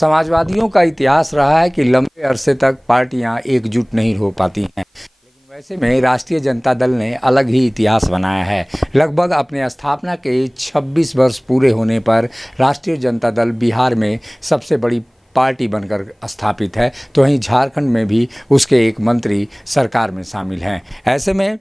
समाजवादियों का इतिहास रहा है कि लंबे अरसे तक पार्टियां एकजुट नहीं हो पाती हैं, लेकिन वैसे में राष्ट्रीय जनता दल ने अलग ही इतिहास बनाया है। लगभग अपने स्थापना के 26 वर्ष पूरे होने पर राष्ट्रीय जनता दल बिहार में सबसे बड़ी पार्टी बनकर स्थापित है, तो वहीं झारखंड में भी उसके एक मंत्री सरकार में शामिल हैं। ऐसे में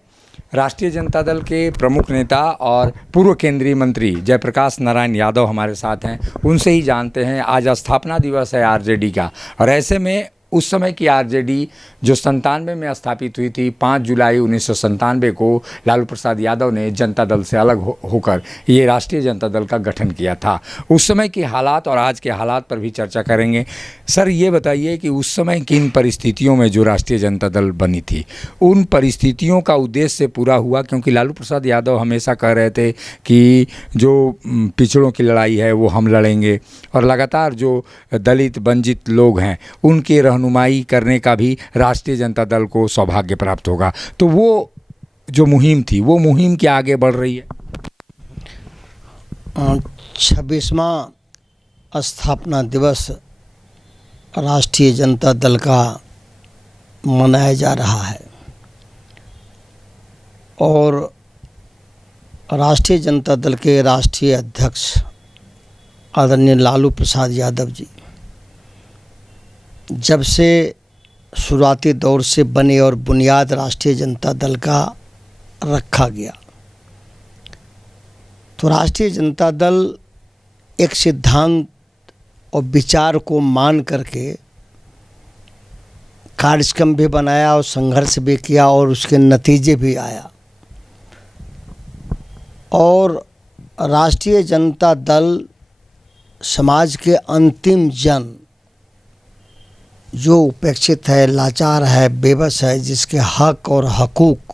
राष्ट्रीय जनता दल के प्रमुख नेता और पूर्व केंद्रीय मंत्री जयप्रकाश नारायण यादव हमारे साथ हैं। उनसे ही जानते हैं, आज स्थापना दिवस है आरजेडी का, और ऐसे में उस समय की आरजेडी जो 97 में स्थापित हुई थी, 5 जुलाई 1997 को लालू प्रसाद यादव ने जनता दल से अलग होकर ये राष्ट्रीय जनता दल का गठन किया था। उस समय के हालात और आज के हालात पर भी चर्चा करेंगे। सर, ये बताइए कि उस समय किन परिस्थितियों में जो राष्ट्रीय जनता दल बनी थी, उन परिस्थितियों का उद्देश्य पूरा हुआ? क्योंकि लालू प्रसाद यादव हमेशा कह रहे थे कि जो पिछड़ों की लड़ाई है वो हम लड़ेंगे, और लगातार जो दलित वंचित लोग हैं उनकी रहनुमाई करने का भी राष्ट्रीय जनता दल को सौभाग्य प्राप्त होगा। तो वो जो मुहिम थी, वो मुहिम क्या आगे बढ़ रही है? 26वां स्थापना दिवस राष्ट्रीय जनता दल का मनाया जा रहा है, और राष्ट्रीय जनता दल के राष्ट्रीय अध्यक्ष आदरणीय लालू प्रसाद यादव जी जब से शुरुआती दौर से बने और बुनियाद राष्ट्रीय जनता दल का रखा गया, तो राष्ट्रीय जनता दल एक सिद्धांत और विचार को मान करके कार्यक्रम भी बनाया और संघर्ष भी किया, और उसके नतीजे भी आया। और राष्ट्रीय जनता दल समाज के अंतिम जन जो उपेक्षित है, लाचार है, बेबस है, जिसके हक और हकूक़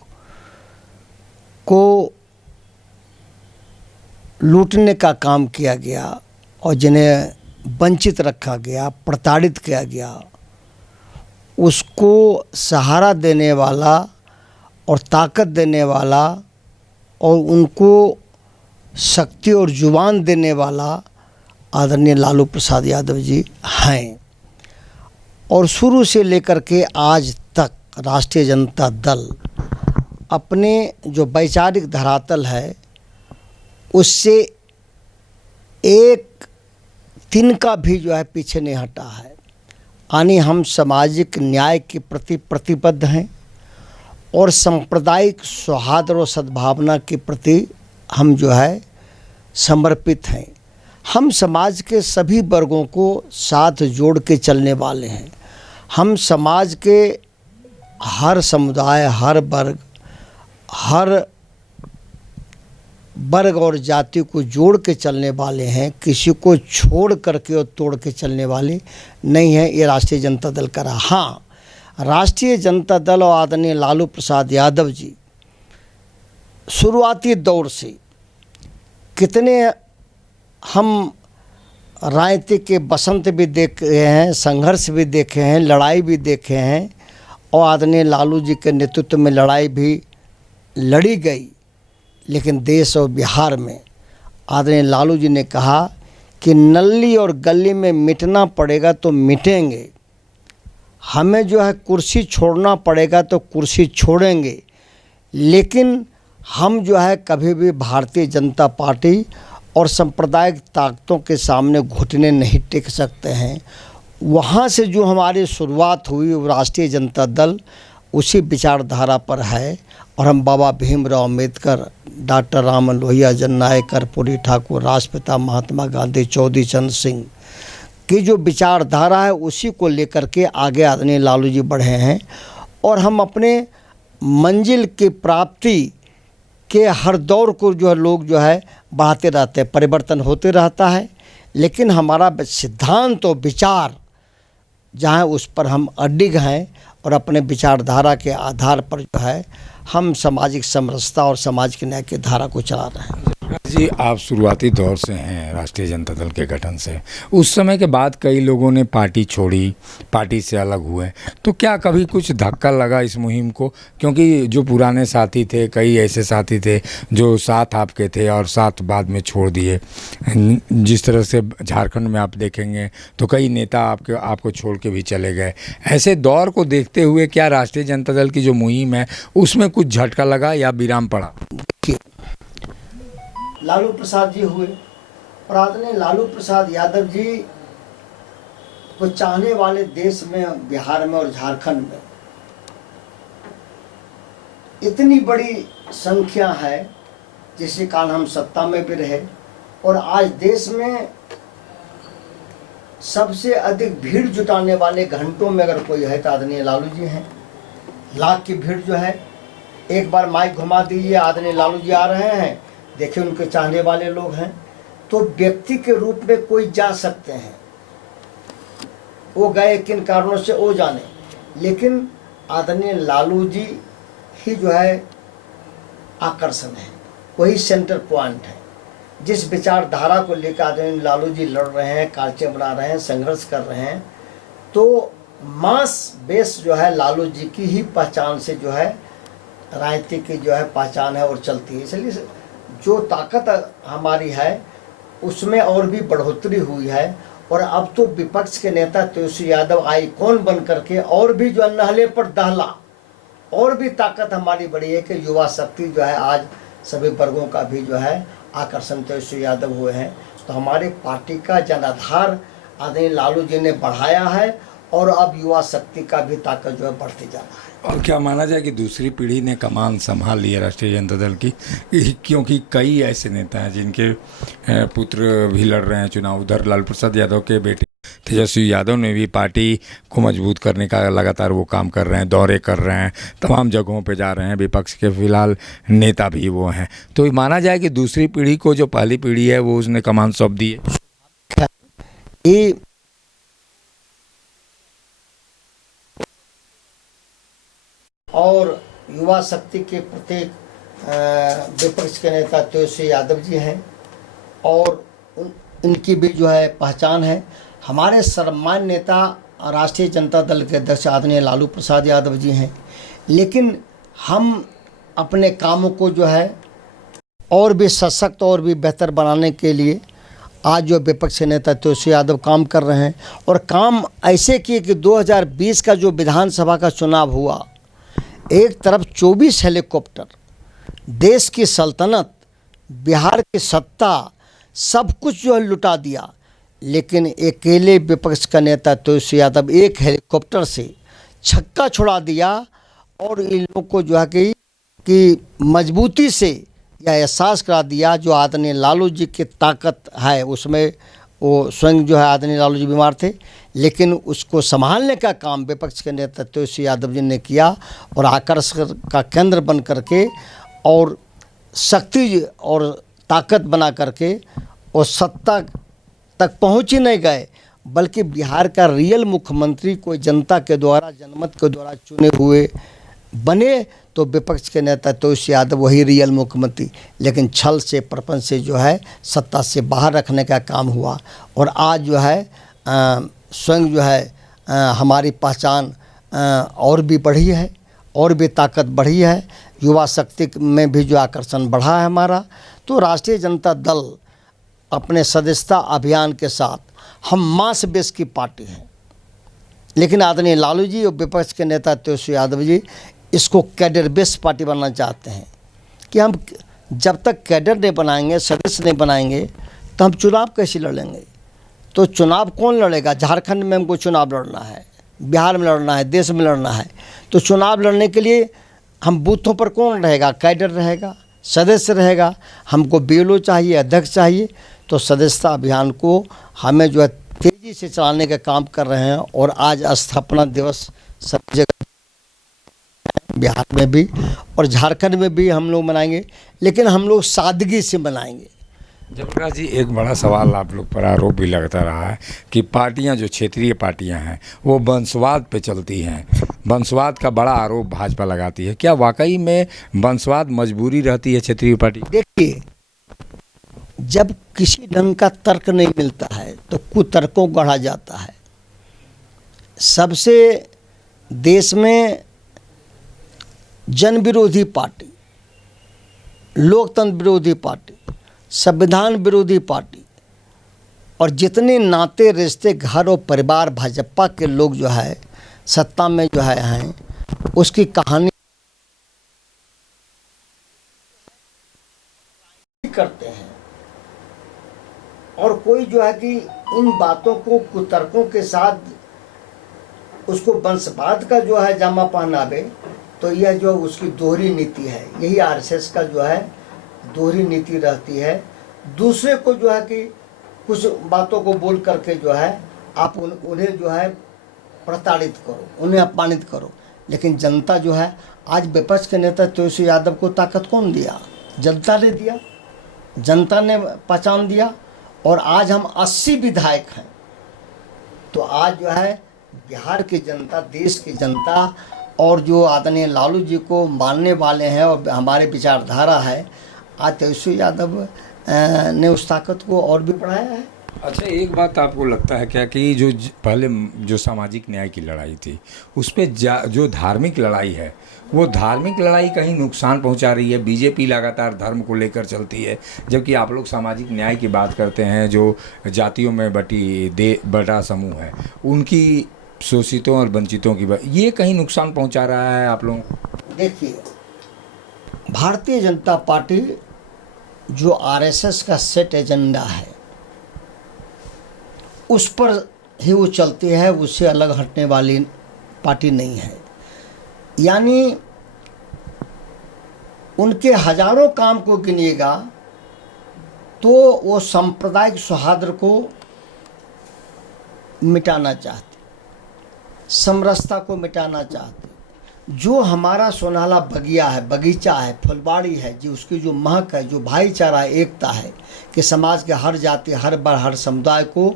को लूटने का काम किया गया और जिन्हें वंचित रखा गया, प्रताड़ित किया गया, उसको सहारा देने वाला और ताकत देने वाला और उनको शक्ति और जुबान देने वाला आदरणीय लालू प्रसाद यादव जी हैं। और शुरू से लेकर के आज तक राष्ट्रीय जनता दल अपने जो वैचारिक धरातल है उससे एक तिनका भी जो है पीछे नहीं हटा है। यानी हम सामाजिक न्याय के प्रति प्रतिबद्ध हैं और सांप्रदायिक सौहार्द और सद्भावना के प्रति हम जो है समर्पित हैं। हम समाज के सभी वर्गों को साथ जोड़ के चलने वाले हैं। हम समाज के हर समुदाय, हर वर्ग और जाति को जोड़ के चलने वाले हैं। किसी को छोड़ करके और तोड़ के चलने वाले नहीं हैं। ये राष्ट्रीय जनता दल का रहा। हाँ, राष्ट्रीय जनता दल और आदरणीय लालू प्रसाद यादव जी शुरुआती दौर से कितने हम राजनीति के बसंत भी देखे हैं, संघर्ष भी देखे हैं, लड़ाई भी देखे हैं, और आदरणीय लालू जी के नेतृत्व में लड़ाई भी लड़ी गई। लेकिन देश और बिहार में आदरणीय लालू जी ने कहा कि नल्ली और गली में मिटना पड़ेगा तो मिटेंगे, हमें जो है कुर्सी छोड़ना पड़ेगा तो कुर्सी छोड़ेंगे, लेकिन हम जो है कभी भी भारतीय जनता पार्टी और सांप्रदायिक ताकतों के सामने घुटने नहीं टेक सकते हैं। वहाँ से जो हमारी शुरुआत हुई वो राष्ट्रीय जनता दल उसी विचारधारा पर है। और हम बाबा भीमराव अम्बेडकर, डॉक्टर राम लोहिया, जननायक कर्पूरी ठाकुर, राष्ट्रपिता महात्मा गांधी, चौधरी चरण सिंह की जो विचारधारा है उसी को लेकर के आगे आदरणीय लालू जी बढ़े हैं। और हम अपने मंजिल की प्राप्ति के हर दौर को जो है लोग जो है बढ़ाते रहते हैं, परिवर्तन होते रहता है, लेकिन हमारा सिद्धांत और विचार जहाँ उस पर हम अडिग हैं और अपने विचारधारा के आधार पर जो है हम सामाजिक समरसता और समाज के न्याय की धारा को चला रहे हैं। जी, आप शुरुआती दौर से हैं राष्ट्रीय जनता दल के गठन से। उस समय के बाद कई लोगों ने पार्टी छोड़ी, पार्टी से अलग हुए। तो क्या कभी कुछ धक्का लगा इस मुहिम को? क्योंकि जो पुराने साथी थे, कई ऐसे साथी थे जो साथ आपके थे और साथ बाद में छोड़ दिए। जिस तरह से झारखंड में आप देखेंगे तो कई नेता आपको छोड़ के भी चले गए। ऐसे दौर को देखते हुए क्या राष्ट्रीय जनता दल की जो मुहिम है उसमें कुछ झटका लगा या विराम पड़ा? लालू प्रसाद जी हुए और आदरणीय लालू प्रसाद यादव जी को चाहने वाले देश में, बिहार में और झारखंड में इतनी बड़ी संख्या है जिसके कारण हम सत्ता में भी रहे। और आज देश में सबसे अधिक भीड़ जुटाने वाले घंटों में अगर कोई है तो आदरणीय लालू जी हैं। लाख की भीड़ जो है, एक बार माइक घुमा दीजिए, आदरणीय लालू जी आ रहे हैं, देखिए उनके चाहने वाले लोग हैं। तो व्यक्ति के रूप में कोई जा सकते हैं, वो गए किन कारणों से वो जाने, लेकिन आदरणीय लालू जी ही जो है आकर्षण है, वही सेंटर पॉइंट है। जिस विचारधारा को लेकर आदरणीय लालू जी लड़ रहे हैं, कार्य बना रहे हैं, संघर्ष कर रहे हैं, तो मास बेस जो है लालू जी की ही पहचान से जो है राजनीति की जो है पहचान है और चलती है। इसलिए जो ताकत हमारी है उसमें और भी बढ़ोतरी हुई है। और अब तो विपक्ष के नेता तेजस्वी यादव आइकॉन बन करके और भी जो नहले पर दहला, और भी ताकत हमारी बढ़ी है कि युवा शक्ति जो है आज सभी वर्गों का भी जो है आकर्षण तेजस्वी यादव हुए हैं। तो हमारे पार्टी का जनाधार आदरणीय लालू जी ने बढ़ाया है और अब युवा शक्ति का भी ताकत जो है बढ़ती जा रहा है। और क्या माना जाए कि दूसरी पीढ़ी ने कमान संभाल ली है राष्ट्रीय जनता दल की? क्योंकि कई ऐसे नेता हैं जिनके पुत्र भी लड़ रहे हैं चुनाव। उधर लालू प्रसाद यादव के बेटे तेजस्वी यादव ने भी पार्टी को मजबूत करने का लगातार वो काम कर रहे हैं, दौरे कर रहे हैं, तमाम जगहों पे जा रहे हैं। विपक्ष के फिलहाल नेता भी वो हैं। तो माना जाए कि दूसरी पीढ़ी को जो पहली पीढ़ी है वो उसने कमान सौंप दी है। ये और युवा शक्ति के प्रत्येक विपक्ष के नेता तेजस्वी यादव जी हैं और इनकी भी जो है पहचान है। हमारे सर्वमान्य नेता राष्ट्रीय जनता दल के अध्यक्ष आदरणीय लालू प्रसाद यादव जी हैं, लेकिन हम अपने कामों को जो है और भी सशक्त और भी बेहतर बनाने के लिए आज जो विपक्ष के नेता तेजस्वी यादव काम कर रहे हैं। और काम ऐसे किए कि 2020 का जो विधानसभा का चुनाव हुआ, एक तरफ 24 हेलीकॉप्टर, देश की सल्तनत, बिहार की सत्ता, सब कुछ जो है लुटा दिया, लेकिन अकेले विपक्ष का नेता तेजस्वी यादव एक हेलीकॉप्टर से छक्का छुड़ा दिया और इन लोगों को जो है कि मजबूती से यह एहसास करा दिया जो आदरणीय लालू जी की ताकत है उसमें। वो स्वयं जो है आदरणीय लालू जी बीमार थे, लेकिन उसको संभालने का काम विपक्ष के नेता तेजस्वी यादव जी ने किया और आकर्षण का केंद्र बन करके और शक्ति और ताकत बना करके और सत्ता तक पहुंच ही नहीं गए, बल्कि बिहार का रियल मुख्यमंत्री कोई जनता के द्वारा, जनमत के द्वारा चुने हुए बने। तो विपक्ष के नेता तेजस्वी यादव वही रियल मुख्यमंत्री, लेकिन छल से, प्रपंच से जो है सत्ता से बाहर रखने का काम हुआ। और आज जो है स्वयं जो है हमारी पहचान और भी बढ़ी है, और भी ताकत बढ़ी है, युवा शक्ति में भी जो आकर्षण बढ़ा है हमारा। तो राष्ट्रीय जनता दल अपने सदस्यता अभियान के साथ हम मास बेस की पार्टी हैं, लेकिन आदरणीय लालू जी और विपक्ष के नेता तेजस्वी यादव जी इसको कैडर बेस पार्टी बनाना चाहते हैं कि हम जब तक कैडर नहीं बनाएंगे, सदस्य नहीं बनाएंगे, तो हम चुनाव कैसे लड़ेंगे? तो चुनाव कौन लड़ेगा? झारखंड में हमको चुनाव लड़ना है, बिहार में लड़ना है, देश में लड़ना है। तो चुनाव लड़ने के लिए हम बूथों पर कौन रहेगा? कैडर रहेगा, सदस्य रहेगा। हमको बीएलओ चाहिए, अध्यक्ष चाहिए। तो सदस्यता अभियान को हमें जो है तेज़ी से चलाने का काम कर रहे हैं। और आज स्थापना दिवस सब जगह बिहार में भी और झारखंड में भी हम लोग मनाएंगे, लेकिन हम लोग सादगी से मनाएंगे। जयप्रकाश जी, एक बड़ा सवाल आप लोग पर आरोप भी लगता रहा है कि पार्टियां, जो क्षेत्रीय पार्टियां हैं, वो वंशवाद पे चलती हैं। वंशवाद का बड़ा आरोप भाजपा लगाती है। क्या वाकई में वंशवाद मजबूरी रहती है क्षेत्रीय पार्टी? देखिए, जब किसी ढंग का तर्क नहीं मिलता है तो कुतर्कों गढ़ा जाता है। सबसे देश में जन विरोधी पार्टी, लोकतंत्र विरोधी पार्टी, संविधान विरोधी पार्टी और जितने नाते रिश्ते घर और परिवार भाजपा के लोग जो है सत्ता में जो है हैं, उसकी कहानी करते हैं। और कोई जो है कि इन बातों को कुतर्कों के साथ उसको वंशवाद का जो है जामा पहनावे, तो यह जो उसकी दोहरी नीति है, यही आरएसएस का जो है दोहरी नीति रहती है। दूसरे को जो है कि कुछ बातों को बोल करके जो है आप उन्हें जो है प्रताड़ित करो, उन्हें अपमानित करो। लेकिन जनता जो है, आज विपक्ष के नेता तेजस्वी यादव को ताकत कौन दिया? जनता ने दिया, जनता ने पहचान दिया। और आज हम 80 विधायक हैं। तो आज जो है बिहार की जनता, देश की जनता और जो आदरणीय लालू जी को मानने वाले हैं और हमारे विचारधारा है, आज तेजस्वी यादव ने उस ताकत को और भी बढ़ाया है। अच्छा, एक बात आपको लगता है क्या कि जो पहले जो सामाजिक न्याय की लड़ाई थी, उस पे जो धार्मिक लड़ाई है, वो धार्मिक लड़ाई कहीं नुकसान पहुंचा रही है? बीजेपी लगातार धर्म को लेकर चलती है, जबकि आप लोग सामाजिक न्याय की बात करते हैं। जो जातियों में बटा समूह है, उनकी शोषितों और वंचितों की ये कहीं नुकसान पहुंचा रहा है आप लोग? देखिए, भारतीय जनता पार्टी जो आरएसएस का सेट एजेंडा है उस पर ही वो चलती है, उससे अलग हटने वाली पार्टी नहीं है। यानी उनके हजारों काम को गिनिएगा तो वो सांप्रदायिक सौहार्द को मिटाना चाहते, समरसता को मिटाना चाहते। जो हमारा सोनाला बगिया है, बगीचा है, फुलबाड़ी है, जो उसकी जो महक है, जो भाईचारा एकता है कि समाज के हर जाति, हर वर्ग, हर समुदाय को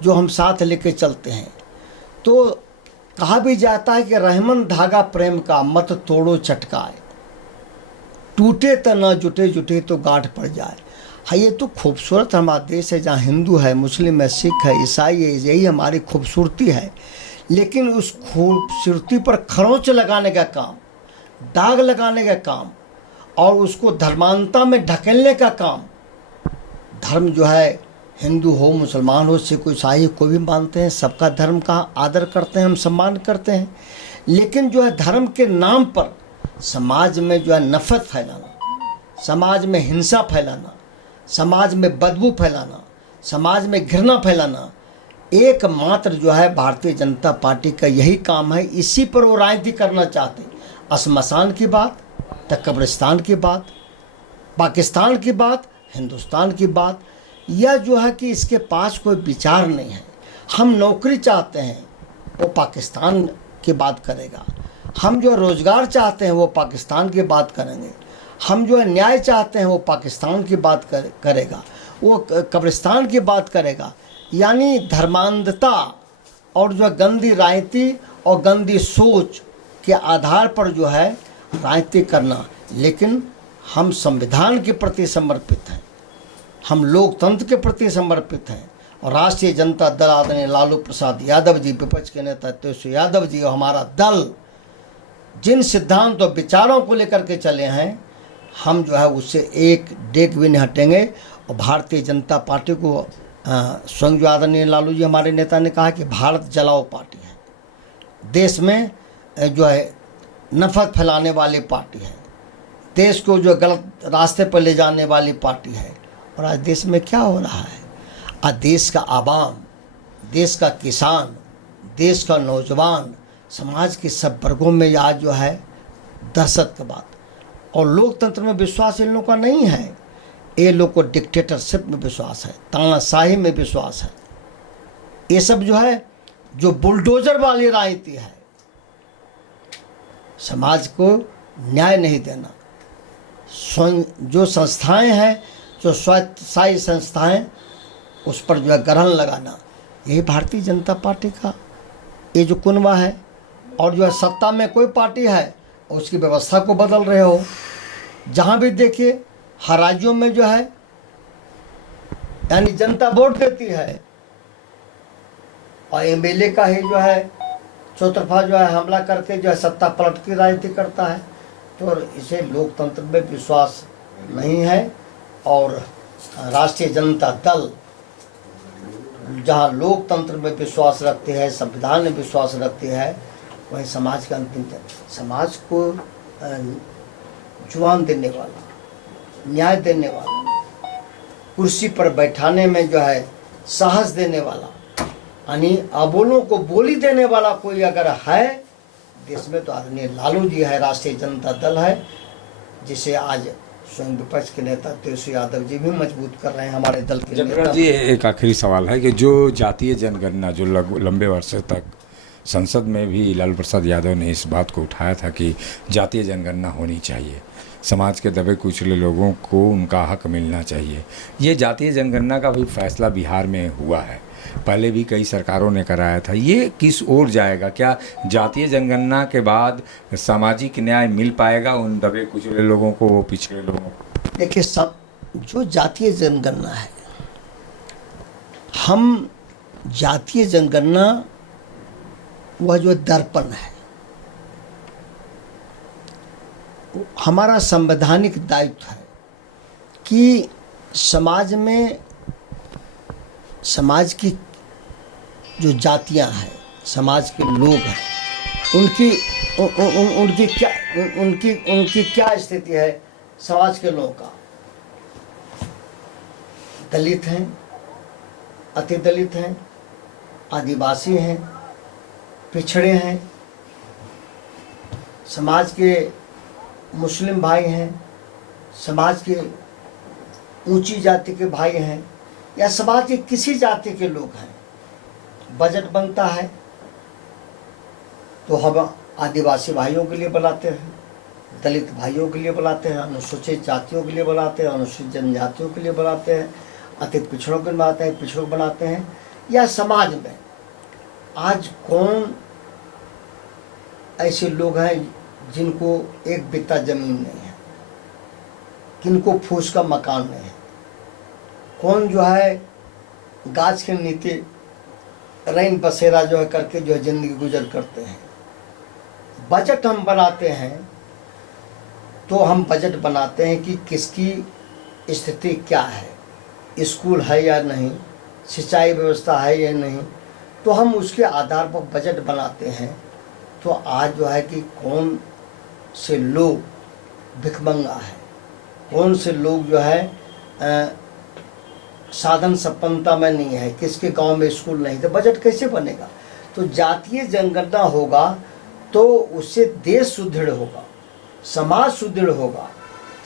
जो हम साथ लेके चलते हैं। तो कहा भी जाता है कि रहमन धागा प्रेम का मत तोड़ो चटकाए, टूटे तो न जुटे, जुटे तो गांठ पड़ जाए। हाँ, ये तो खूबसूरत हमारा देश है, जहाँ हिंदू है, मुस्लिम है, सिख है, ईसाई है, यही हमारी खूबसूरती है। लेकिन उस खूबसूरती पर खरोंच लगाने का काम, दाग लगाने का काम और उसको धर्मांता में ढकेलने का काम, धर्म जो है हिंदू हो, मुसलमान हो, सिख हो, ईसाई कोई भी मानते हैं, सबका धर्म का आदर करते हैं, हम सम्मान करते हैं। लेकिन जो है धर्म के नाम पर समाज में जो है नफरत फैलाना, समाज में हिंसा फैलाना, समाज में बदबू फैलाना, समाज में घृणा फैलाना, एकमात्र जो है भारतीय जनता पार्टी का यही काम है। इसी पर वो राजनीति करना चाहते हैं। श्मशान की बात तो कब्रिस्तान की बात, पाकिस्तान की बात, हिंदुस्तान की बात, यह जो है कि इसके पास कोई विचार नहीं है। हम नौकरी चाहते हैं, वो पाकिस्तान की बात करेगा। हम जो रोज़गार चाहते हैं वो पाकिस्तान की बात करेंगे। हम जो है न्याय चाहते हैं वो पाकिस्तान की बात करेगा, वो कब्रिस्तान की बात करेगा। यानी धर्मांधता और जो गंदी राजनीति और गंदी सोच के आधार पर जो है राजनीति करना। लेकिन हम संविधान के प्रति समर्पित हैं, हम लोकतंत्र के प्रति समर्पित हैं। और राष्ट्रीय जनता दल आदरणीय लालू प्रसाद यादव जी, विपक्ष के नेता तेजस्वी यादव जी और हमारा दल जिन सिद्धांत और विचारों को लेकर के चले हैं, हम जो है उससे एक डेग भी नहीं हटेंगे। और भारतीय जनता पार्टी को स्वयं जो आदरणीय लालू जी हमारे नेता ने कहा कि भारत जलाओ पार्टी है, देश में जो है नफरत फैलाने वाली पार्टी है, देश को जो गलत रास्ते पर ले जाने वाली पार्टी है। और आज देश में क्या हो रहा है? आज देश का आवाम, देश का किसान, देश का नौजवान, समाज के सब वर्गों में आज जो है दहशत की बात। और लोकतंत्र में विश्वास इन लोगों का नहीं है। ये लोग को डिक्टेटरशिप में विश्वास है, तानाशाही में विश्वास है। ये सब जो है जो बुलडोजर वाली राजनीति है, समाज को न्याय नहीं देना। स्वयं जो संस्थाएं हैं, जो स्वायत्तशाही संस्थाएं, उस पर जो है ग्रहण लगाना, यही भारतीय जनता पार्टी का ये जो कुनबा है। और जो है सत्ता में कोई पार्टी है उसकी व्यवस्था को बदल रहे हो। जहाँ भी देखिए हर राज्यों में जो है यानी जनता वोट देती है और एमएलए का ही जो है चौतरफा जो है हमला करके जो है सत्ता पलट की राजनीति करता है। तो इसे लोकतंत्र में विश्वास नहीं है। और राष्ट्रीय जनता दल जहाँ लोकतंत्र में विश्वास रखती है, संविधान में विश्वास रखती है, वहीं समाज का अंतिम समाज को जुबान देने वाला, न्याय देने वाला, कुर्सी पर बैठाने में जो है साहस देने वाला, यानी अबोलों को बोली देने वाला कोई अगर है देश में तो आदरणीय लालू जी है, राष्ट्रीय जनता दल है, जिसे आज स्वयं विपक्ष के नेता तेजस्वी यादव जी भी मजबूत कर रहे हैं हमारे दल के नेता। जी एक आखिरी सवाल है कि जो जातीय जनगणना जो लंबे वर्षों तक संसद में भी लालू प्रसाद यादव ने इस बात को उठाया था कि जातीय जनगणना होनी चाहिए, समाज के दबे कुचले लोगों को उनका हक मिलना चाहिए। ये जातीय जनगणना का भी फैसला बिहार में हुआ है, पहले भी कई सरकारों ने कराया था। ये किस ओर जाएगा? क्या जातीय जनगणना के बाद सामाजिक न्याय मिल पाएगा उन दबे कुचले लोगों को, वो पिछड़े लोगों को? देखिए, सब जो जातीय जनगणना है, हम जातीय जनगणना वह जो दर्पण है, हमारा संवैधानिक दायित्व है कि समाज में समाज की जो जातियां हैं, समाज के लोग हैं, उनकी क्या स्थिति है। समाज के लोगों का दलित हैं, अति दलित हैं, आदिवासी हैं, पिछड़े हैं, समाज के मुस्लिम भाई हैं, समाज के ऊंची जाति के भाई हैं, या समाज के किसी जाति के लोग हैं। बजट बनता है तो हम आदिवासी भाइयों के लिए बनाते हैं, दलित भाइयों के लिए बनाते हैं, अनुसूचित जातियों के लिए बनाते हैं, अनुसूचित जनजातियों के लिए बनाते हैं, अति पिछड़ों के लिए बनाते हैं, पिछड़ों को बनाते हैं। या समाज में आज कौन ऐसे लोग हैं जिनको एक बित्ता जमीन नहीं है, किनको फूस का मकान नहीं है, कौन जो है गाछ के नीचे रैन बसेरा जो है करके जो है जिंदगी गुजर करते हैं। बजट हम बनाते हैं तो हम बजट बनाते हैं कि किसकी स्थिति क्या है, स्कूल है या नहीं, सिंचाई व्यवस्था है या नहीं, तो हम उसके आधार पर बजट बनाते हैं। तो आज जो है कि कौन से लोग भिखमंगा है, कौन से लोग जो है साधन संपन्नता में नहीं है, किसके गांव में स्कूल नहीं, तो बजट कैसे बनेगा? तो जातीय जनगणना होगा तो उससे देश सुदृढ़ होगा, समाज सुदृढ़ होगा।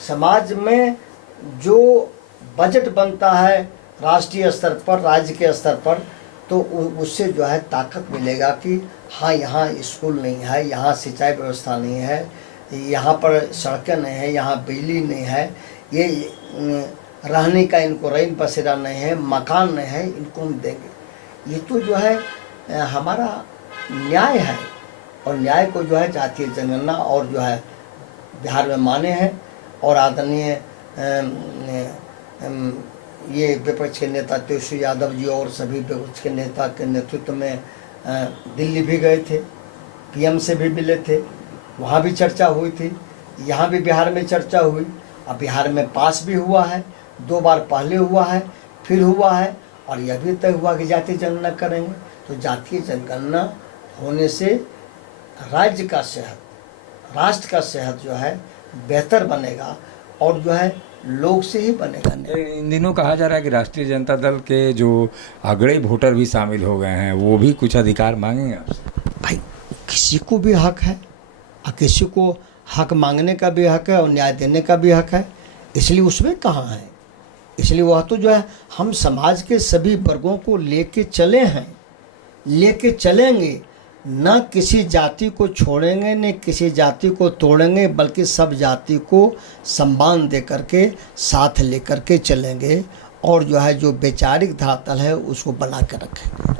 समाज में जो बजट बनता है राष्ट्रीय स्तर पर, राज्य के स्तर पर, तो उससे जो है ताकत मिलेगा कि हाँ यहाँ स्कूल नहीं है, यहाँ सिंचाई व्यवस्था नहीं है, यहाँ पर सड़कें नहीं है, यहाँ बिजली नहीं है, ये रहने का इनको रैन बसेरा नहीं है, मकान नहीं है, इनको हम देंगे। ये तो जो है हमारा न्याय है, और न्याय को जो है जातीय जनगणना और जो है बिहार में माने हैं। और आदरणीय ये विपक्ष के नेता तेजस्वी यादव जी और सभी विपक्ष के नेता के नेतृत्व में दिल्ली भी गए थे, पीएम से भी मिले थे, वहाँ भी चर्चा हुई थी, यहाँ भी बिहार में चर्चा हुई। अब बिहार में पास भी हुआ है, 2 बार पहले हुआ है, फिर हुआ है, और यह भी तय हुआ कि जातीय जनगणना करेंगे। तो जातीय जनगणना होने से राज्य का सेहत, राष्ट्र का सेहत जो है बेहतर बनेगा, और जो है लोग से ही बनेगा। इन दिनों कहा जा रहा है कि राष्ट्रीय जनता दल के जो अगड़े वोटर भी शामिल हो गए हैं, वो भी कुछ अधिकार मांगेंगे आपसे? भाई, किसी को भी हक है, और किसी को हक मांगने का भी हक है और न्याय देने का भी हक है, इसलिए उसमें कहाँ है। इसलिए वह तो जो है हम समाज के सभी वर्गों को लेके चले हैं, लेके चलेंगे, न किसी जाति को छोड़ेंगे न किसी जाति को तोड़ेंगे, बल्कि सब जाति को सम्मान दे करके साथ लेकर के चलेंगे, और जो है जो वैचारिक धरातल है उसको बना कर रखेंगे।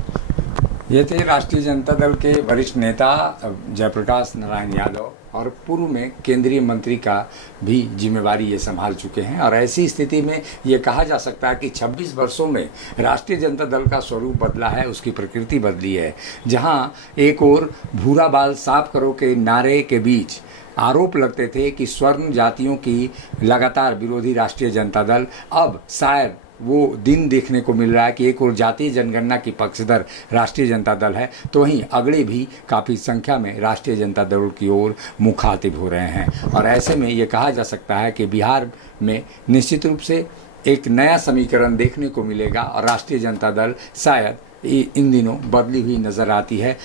ये थे राष्ट्रीय जनता दल के वरिष्ठ नेता जयप्रकाश नारायण यादव। और पूर्व में केंद्रीय मंत्री का भी जिम्मेवारी ये संभाल चुके हैं। और ऐसी स्थिति में ये कहा जा सकता है कि 26 वर्षों में राष्ट्रीय जनता दल का स्वरूप बदला है, उसकी प्रकृति बदली है। जहां एक ओर भूरा बाल साफ करो के नारे के बीच आरोप लगते थे कि स्वर्ण जातियों की लगातार विरोधी राष्ट्रीय जनता दल, अब शायद वो दिन देखने को मिल रहा है कि एक और जातीय जनगणना की पक्षधर राष्ट्रीय जनता दल है, तो वहीं अगले भी काफ़ी संख्या में राष्ट्रीय जनता दल की ओर मुखातिब हो रहे हैं। और ऐसे में ये कहा जा सकता है कि बिहार में निश्चित रूप से एक नया समीकरण देखने को मिलेगा और राष्ट्रीय जनता दल शायद इन दिनों बदली हुई नज़र आती है।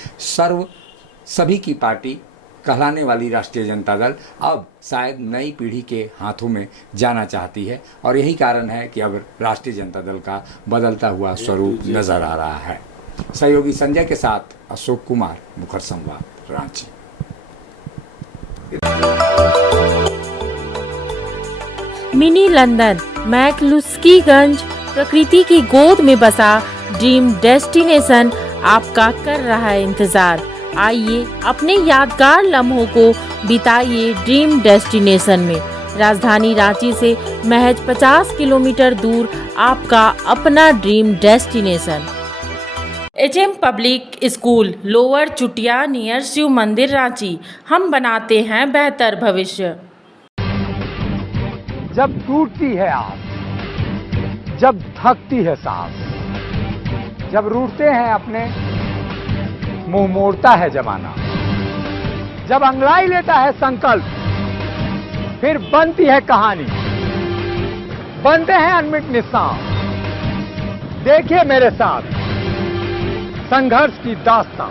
सभी की पार्टी कहलाने वाली राष्ट्रीय जनता दल अब शायद नई पीढ़ी के हाथों में जाना चाहती है और यही कारण है कि अब राष्ट्रीय जनता दल का बदलता हुआ स्वरूप नजर आ रहा है। सहयोगी संजय के साथ अशोक कुमार, मुखर संवाद, रांची। मिनी लंदन मैक्लुस्कीगंज प्रकृति की गोद में बसा ड्रीम डेस्टिनेशन आपका कर रहा है इंतजार। आइए अपने यादगार लम्हों को बिताइए ड्रीम डेस्टिनेशन में। राजधानी रांची से महज 50 किलोमीटर दूर आपका अपना dream destination. HM public school, lower Chutia, near Shiv Mandir, Ranchi. हम बनाते हैं बेहतर भविष्य। जब टूटती है आस, जब थकती है सांस, जब रूठते हैं अपने, मुंह मोड़ता है जमाना, जब अंगड़ाई लेता है संकल्प, फिर बनती है कहानी, बनते हैं अनमिट निशान। देखिए मेरे साथ संघर्ष की दास्तां।